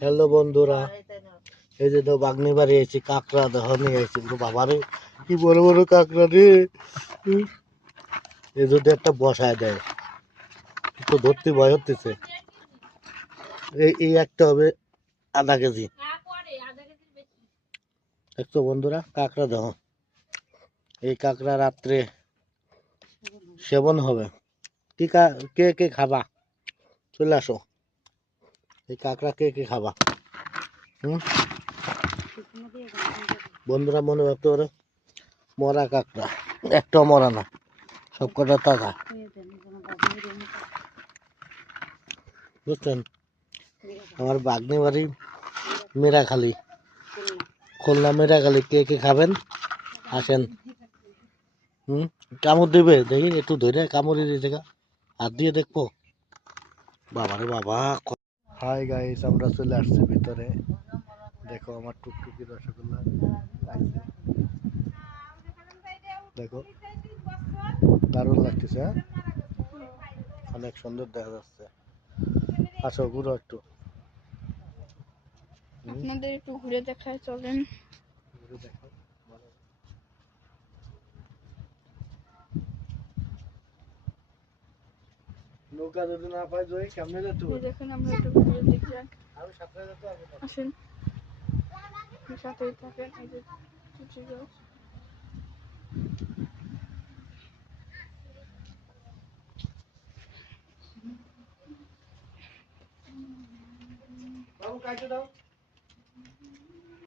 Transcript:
Hello বন্ধুরা, এই যে তো বাগনি বাড়ি এসেছি, কাঁকড়া দেহ নিয়ে এসেছি। বাবারে কি বড় বড় কাঁকড়া রে! এই যদি একটা বসায় দেয় তো ধরতে ভয় হতেছে। এই একটা হবে আধা কেজি। দেখছো বন্ধুরা, কাঁকড়া দেহ। এই কাঁকড়া রাত্রে সেবন হবে। কে কে খাবা? চলে আসো। এই কাঁকড়া কে কে খাবা? বন্ধুরা মনে রাখতে পারে মরা কাঁকড়া, একটাও মরা না, সব কটা টাকা। বুঝছেন, আমার বাগনি বাড়ি মেরাখালী, খুলনা মেরাখালী। কে কে খাবেন আসেন। কামড় দেবে দেখি, একটু ধরে কামড় দিয়ে দেখা হাত দিয়ে দেখবো। বাবারে বাবা। হাই গাইস, আমরা চলে আসছি ভিতরে। দেখো আমার টুকটুকি রসগোল্লা লাগছে, দেখো দারুণ লাগতেছে। অনেক সুন্দর দেখা যাচ্ছে। আসো ঘুরো একটু, আপনাদের একটু ঘুরে দেখায় চলেন। ঘুরে দেখো। নৌকা যদি না পাই যাই কেমনে যেতে পারি? দেখেন আমরা একটু ঘুরে দেখি। আমি সাঁতরে যেতে পারবো না। আসেন, সাথেই থাকেন। এই যে কিছু গাছ। বাবু কাটে দাও।